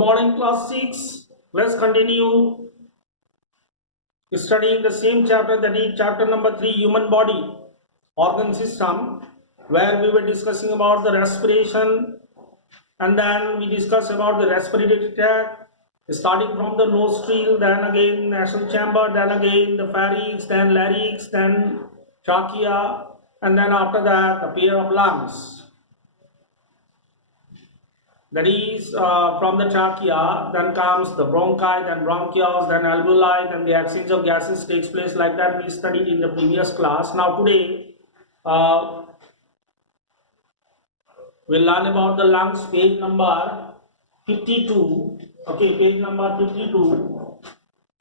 Morning class 6. Let's continue studying the same chapter, that is chapter number 3, human body organ system, where we were discussing about the respiration, and then we discussed about the respiratory tract, starting from the nostril, then again nasal chamber, then again the pharynx, then larynx, then trachea, and then after that the pair of lungs. That is from the trachea, then comes the bronchi, then bronchioles, then alveoli, then the exchange of gases takes place. Like that we studied in the previous class. Now today we'll learn about the lungs, page number 52. Okay, page number 52.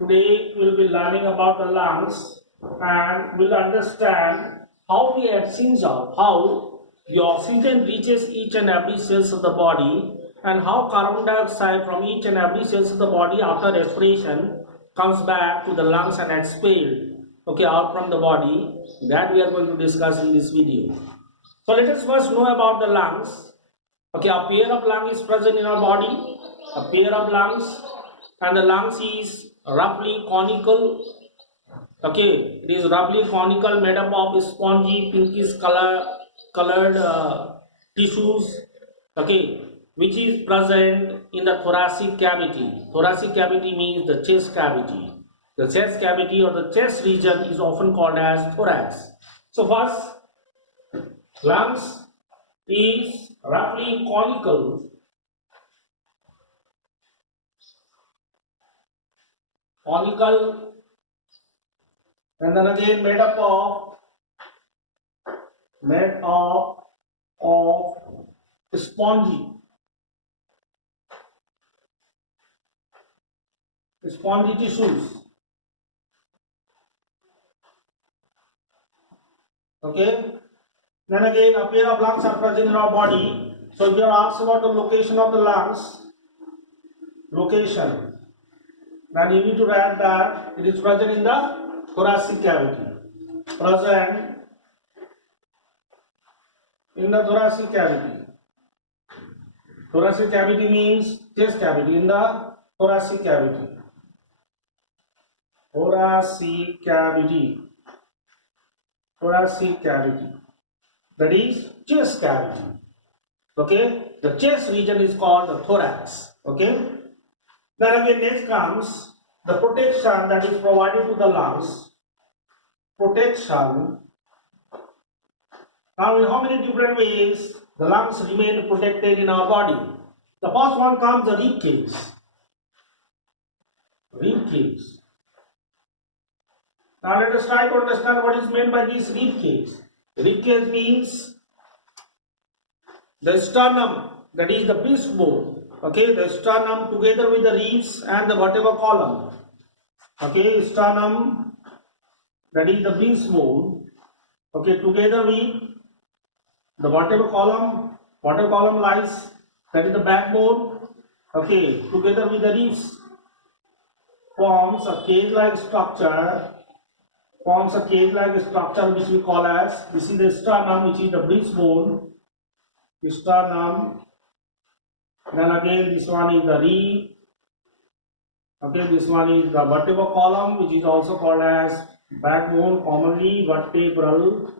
Today we'll be learning about the lungs and we'll understand how the exchange of, how the oxygen reaches each and every cells of the body, and how carbon dioxide from each and every cells of the body after respiration comes back to the lungs and expelled, okay, out from the body. That we are going to discuss in this video. So let us first know about the lungs. Okay, a pair of lungs is present in our body, a pair of lungs, and the lungs is roughly conical. Okay, it is roughly conical, made up of spongy pinkish colored tissues, okay, which is present in the thoracic cavity. Thoracic cavity means the chest cavity. The chest cavity or the chest region is often called as thorax. So first, lungs is roughly conical, and then again made up of spongy tissues. Okay. Then again a pair of lungs are present in our body. So if you are asked about the location of the lungs, then you need to write that it is present in the thoracic cavity. Present in the thoracic cavity. Thoracic cavity means chest cavity. In the thoracic cavity. Thoracic cavity. That is chest cavity. Okay. The chest region is called the thorax. Okay. Then again next comes the protection that is provided to the lungs. Protection. Now in how many different ways the lungs remain protected in our body? The first one comes the rib cage. Rib cage. Now let us try to understand what is meant by this rib cage. Rib cage means the sternum, that is the breastbone. Okay, the sternum together with the ribs and the vertebral column. Okay, sternum, that is the breastbone. Okay, together with the vertebral column lies, that is the backbone. Okay, together with the ribs forms a cage-like structure. Which we call as, this is the sternum, which is the breastbone. Sternum. Then again this one is the rib. Okay, this one is the vertebral column, which is also called as backbone, commonly vertebral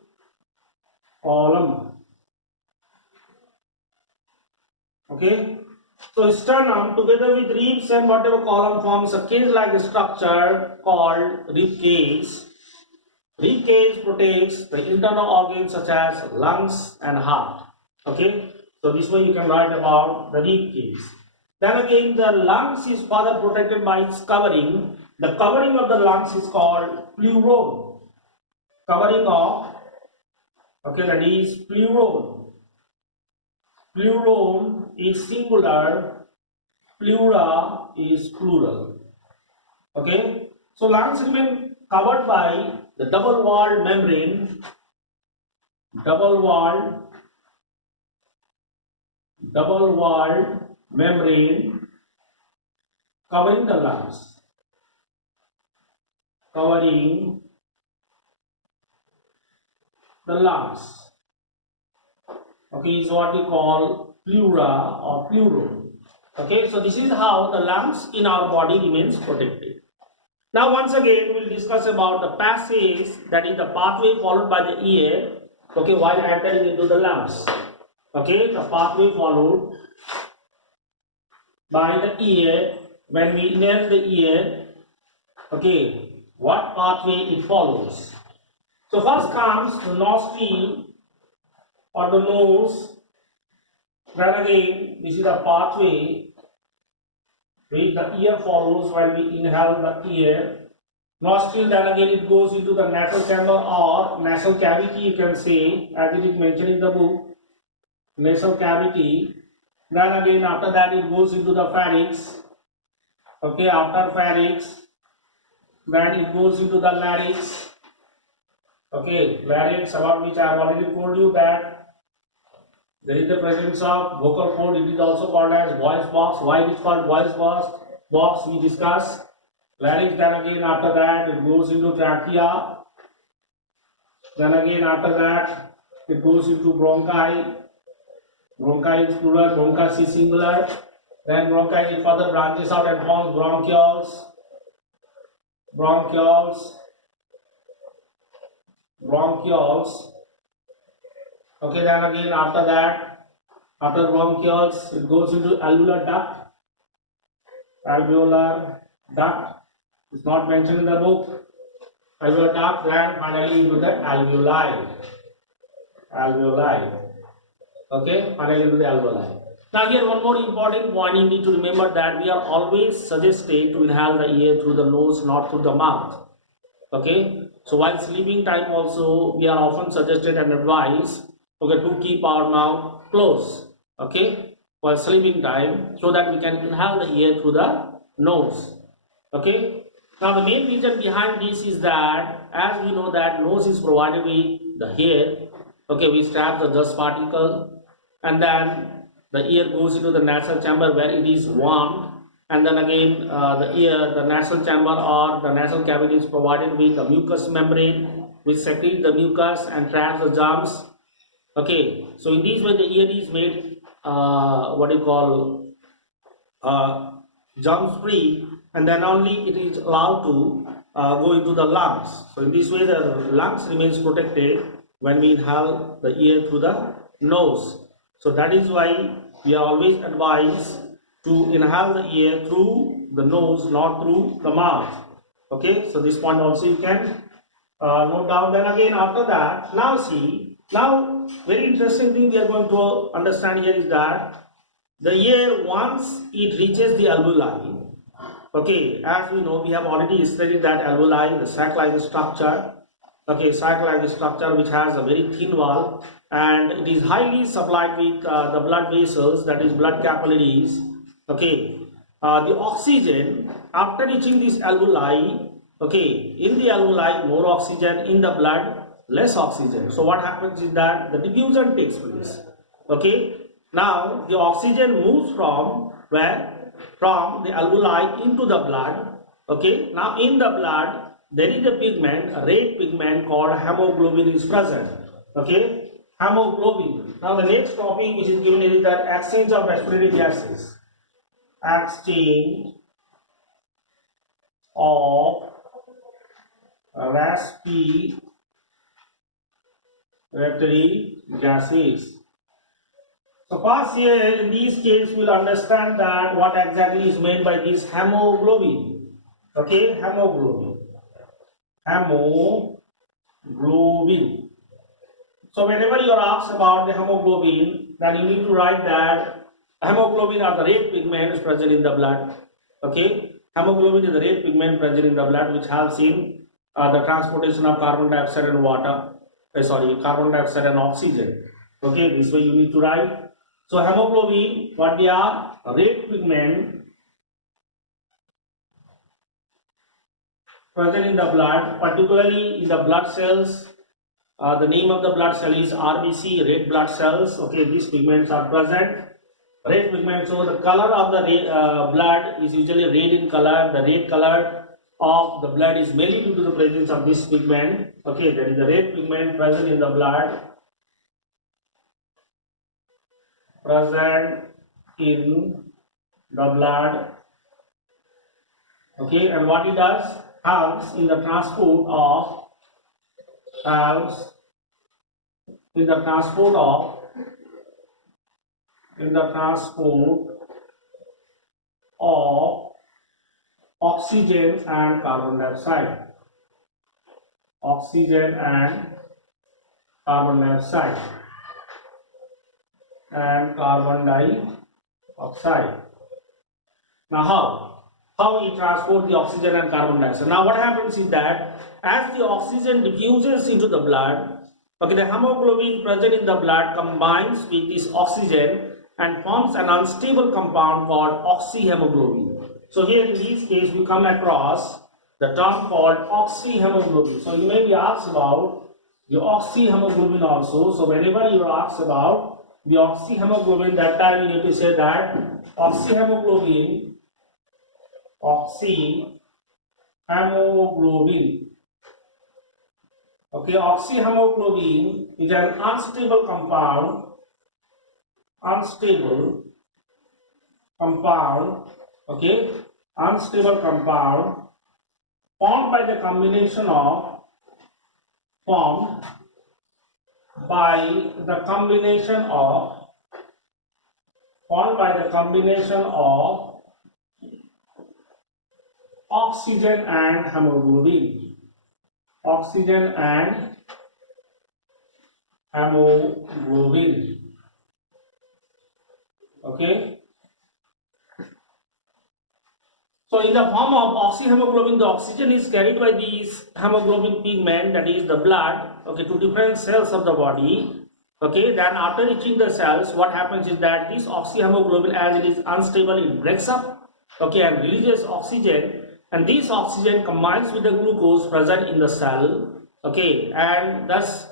column. Okay, so sternum together with ribs and vertebral column forms a cage-like structure called rib cage. Rib cage protects the internal organs such as lungs and heart. Okay, so this way you can write about the rib cage. Then again the lungs is further protected by its covering. The covering of the lungs is called pleuron. Covering of, okay, that is pleuron. Pleuron is singular, pleura is plural. Okay, so lungs remain covered by the double-walled membrane, covering the lungs. Okay, is what we call pleura or pleuron. Okay, so this is how the lungs in our body remains protected. Now once again we will discuss about the passage, that is the pathway followed by the ear, okay, while entering into the lungs. Okay, the pathway followed by the ear when we inhale the ear. Okay, what pathway it follows? So first comes the nostril or the nose. Then again, this is the pathway which the ear follows when we inhale the ear. Nostril, then again it goes into the nasal chamber or nasal cavity, you can say, as it is mentioned in the book, nasal cavity. Then again after that it goes into the pharynx. Okay, after pharynx, then it goes into the larynx. Okay, larynx, about which I have already told you that there is the presence of vocal cord. It is also called as voice box. Why it is called voice box we discuss. Larynx, then again after that it goes into trachea. Then again after that it goes into bronchi. Bronchi is plural, bronchus is singular. Then bronchi it further branches out and forms bronchioles. Bronchioles. Okay, then again after that, after bronchioles, it goes into alveolar duct. Alveolar duct is not mentioned in the book. Alveolar duct, then finally into the alveoli. Okay, finally into the alveoli. Now here one more important point you need to remember, that we are always suggested to inhale the air through the nose, not through the mouth. Okay, so while sleeping time also we are often suggested and advised, okay, to keep our mouth closed, okay, while sleeping time, so that we can inhale the air through the nose. Okay, now the main reason behind this is that, as we know that nose is provided with the hair, okay, which traps the dust particle, and then the ear goes into the nasal chamber where it is warmed, and then again the nasal chamber or the nasal cavity is provided with a mucous membrane which secretes the mucus and traps the germs. Okay, so in this way the ear is made germs free, and then only it is allowed to go into the lungs. So in this way the lungs remains protected when we inhale the air through the nose. So that is why we are always advised to inhale the air through the nose, not through the mouth. Okay, so this point also you can note down. Then again after that, now see, now very interesting thing we are going to understand here is that the air, once it reaches the alveoli, okay, as we know, we have already studied that alveoli, the sac-like structure, okay, sac-like structure which has a very thin wall, and it is highly supplied with the blood vessels, that is blood capillaries. Okay, the oxygen after reaching this alveoli, okay, in the alveoli more oxygen, in the blood less oxygen. So what happens is that the diffusion takes place. Okay, now the oxygen moves from where? From the alveoli into the blood. Okay, now in the blood there is a pigment, a red pigment called hemoglobin is present. Okay, hemoglobin. Now the next topic which is given is that exchange of respiratory gases. Exchange of respiratory gases. So first here in this case we will understand that what exactly is meant by this hemoglobin. Okay, hemoglobin. So whenever you are asked about the hemoglobin, then you need to write that hemoglobin are the red pigments present in the blood. Okay, hemoglobin is the red pigment present in the blood which helps in the transportation of carbon dioxide and carbon dioxide and oxygen. Okay, this way you need to write. So hemoglobin, what they are? Red pigment present in the blood, particularly in the blood cells. The name of the blood cell is RBC, red blood cells. Okay, these pigments are present. Red pigment, so the color of the blood is usually red in color. The red color of the blood is mainly due to the presence of this pigment. Okay, there is the red pigment present in the blood. Present in the blood. Okay, and what it does, helps in the transport of, helps in the transport of, in the transport of oxygen and carbon dioxide. Oxygen and carbon dioxide and carbon dioxide. Now how it transports the oxygen and carbon dioxide? Now what happens is that as the oxygen diffuses into the blood, okay, the hemoglobin present in the blood combines with this oxygen and forms an unstable compound called oxyhemoglobin. So here in this case we come across the term called oxyhemoglobin. So you may be asked about the oxyhemoglobin also. So whenever you are asked about the oxyhemoglobin, that time you need to say that oxyhemoglobin, okay, oxyhemoglobin is an unstable compound, okay, unstable compound formed by the combination of, oxygen and hemoglobin. Oxygen and hemoglobin. Okay. So in the form of oxyhemoglobin, the oxygen is carried by these hemoglobin pigment, that is the blood, okay, to different cells of the body. Okay, then after reaching the cells, what happens is that this oxyhemoglobin, as it is unstable, it breaks up, okay, and releases oxygen, and this oxygen combines with the glucose present in the cell, okay, and thus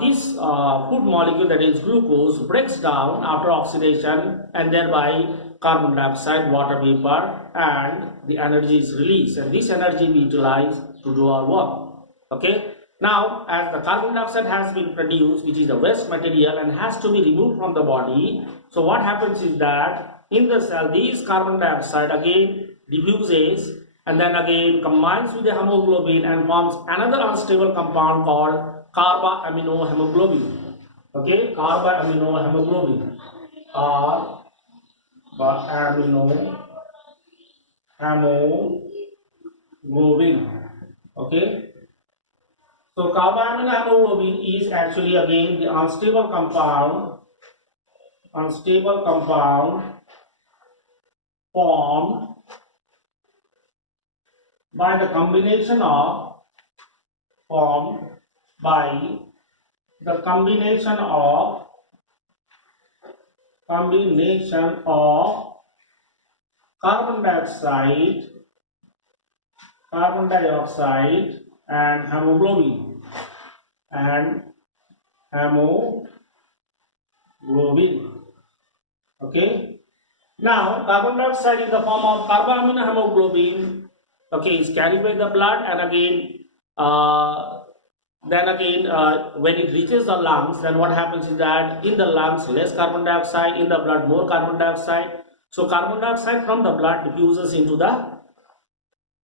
this food molecule, that is glucose, breaks down after oxidation, and thereby carbon dioxide, water vapor, and the energy is released, and this energy we utilize to do our work. Okay. Now, as the carbon dioxide has been produced, which is the waste material and has to be removed from the body, so what happens is that in the cell, this carbon dioxide again diffuses and then again combines with the hemoglobin and forms another unstable compound called carboaminohemoglobin. Okay, carboaminohemoglobin. Carboaminohemoglobin. Okay. So carboaminohemoglobin is actually again the unstable compound formed by the combination of carbon dioxide and hemoglobin Okay. Now carbon dioxide in the form of carboaminohemoglobin, okay, is carried by the blood, and again when it reaches the lungs, then what happens is that in the lungs less carbon dioxide, in the blood more carbon dioxide. So carbon dioxide from the blood diffuses into the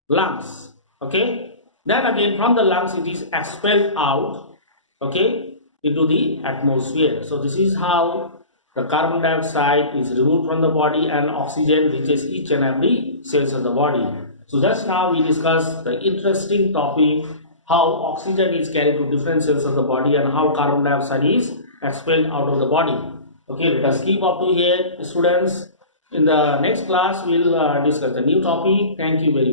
lungs. Okay. Then again from the lungs it is expelled out, okay, into the atmosphere. So this is how the carbon dioxide is removed from the body and oxygen reaches each and every cells of the body. So just now we discussed the interesting topic, how oxygen is carried to different cells of the body and how carbon dioxide is expelled out of the body. Okay, let us keep up to here, students. In the next class, we'll discuss the new topic. Thank you very much.